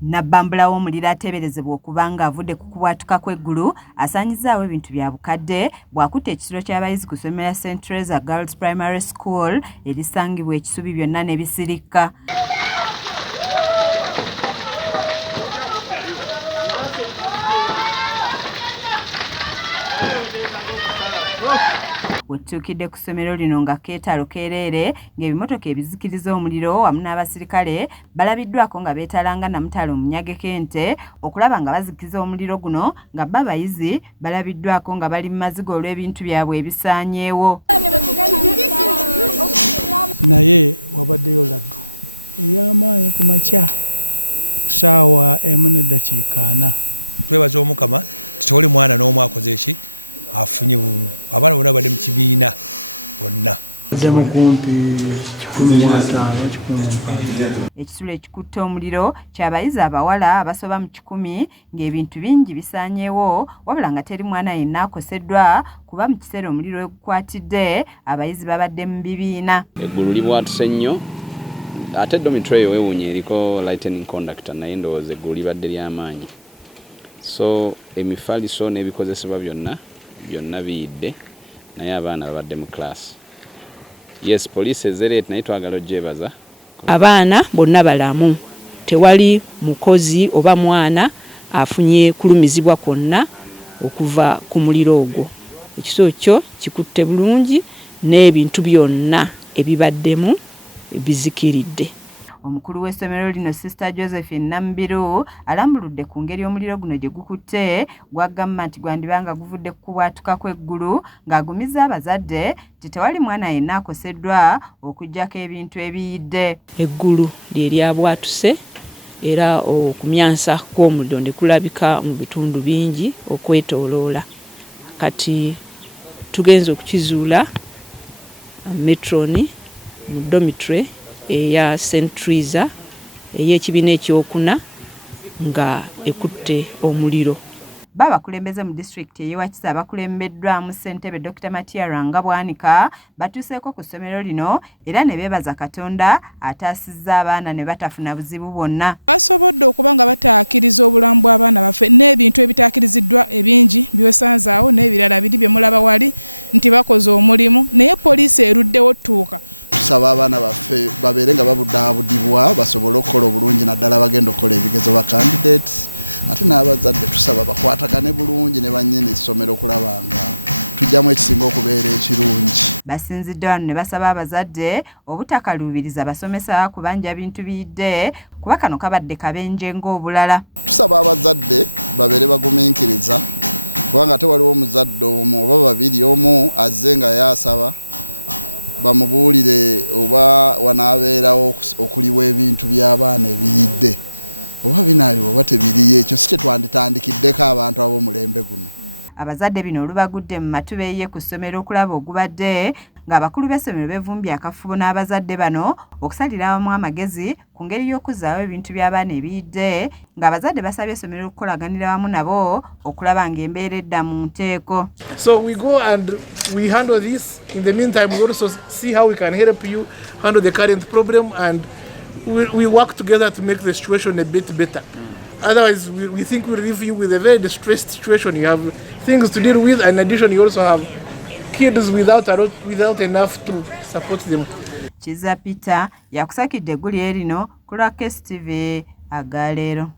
Nabbambula w'omuliro ateeberezebwa okuba ng'avudde ku kubwatuka kw'eggulu asaanyizaawo ebintu bya bukadde bw'akutte ekisolo ky'abayizi ku ssomero St. Teresa Girls Primary School erisangibwa ekisubi byonna ne bisirikka. Wetuukidde ku ssomero lino nga keetalo keereere ng'ebimotoka ebizikiriza omuliro wamu n'abasirikale balabiddwako nga beetalanga namutalo munyage k'ente okulaba nga bazikiriza omuliro guno nga bo abayizi balabiddwako nga bali mu maziga olw'ebintu byabwe ebisaanyeewo. Ekisulo ekikutte omuliro ky'abayizi abawala abasoba mu 100 ng'ebintu bingi bisaanyeewo wabula nga teri mwana yenna akoseddwa kuba mu kiseera omuliro wegukwatidde abayizi babadde mu bibiina. Eggulu libwatuse nnyo ate dormitory eyo weewuunya eriko lightning conductor naye ndowooza eggulu libadde ly'amaanyi. So emifaliso n'ebikozesebwa byonna biyidde naye abaana babadde mu class. Yes, police ezeret naye twagala ogyebaza. Abaana bonna balamu. Tewali mukozi oba mwana afunye kulumizibwa kwonna okuva ku muliro ogwo. Ekisolo kyo kikutte bulungi n'ebintu byonna ebibaddemu bizikiridde. Omukulu w'essomero lino Sister Josephine Nambiru alambuludde ku ngeri omuliro guno gye gukutte gwagamba nti gwandibanga guvudde ku kubwatuka kw'eggulu ng'agumiza abazadde nti tewali mwana yenna akoseddwa okuggyako ebintu ebiyidde. Eggulu lye lyabwatuse era okumyansa kw'omuliro ne kulabika mu bitundu bingi okwetooloola. Kati tugenze okukizuula metroni mu dormitory eya St. Teresa ey'ekibiina ekyokuna nga ekutte omuliro. Babakulembeze mu disitulikiti ey'Iwakisa abakulembeddwamu Ssentebe Dr. Matiara nga bwanika batuuseeko ku ssomero lino era ne beebaza Katonda ataasizza abaana ne batafuna buzibu bwonna. Basinzidde wano ne basaba abazadde obutakaluubiriza basomesa kubanja bintu biyidde kuba kano kabadde kabenje ng'obulala. Abazadde bino olubagudde mu matu beeye ku ssomero okulaba ogubadde ng'abakulu b'essomero beevumbye akafubo n'abazadde bano okusalira awamu amagezi ku ngeri y'okuzzaawo ebintu by'abaana ebiyidde ng'abazadde basabye essomero okukolaganira wamu nabo okulaba ng'embeera edda mu nteeko. So we go and we handle this. In the meantime, we also see how we can help you handle the current problem and we work together to make the situation a bit better. Otherwise, we think we'll leave you with a very distressed situation. You have things to deal with, and in addition, you also have kids without enough to support them. Kiza Peter yakusakidde eggulu erino ku lwa KSTV agaleero.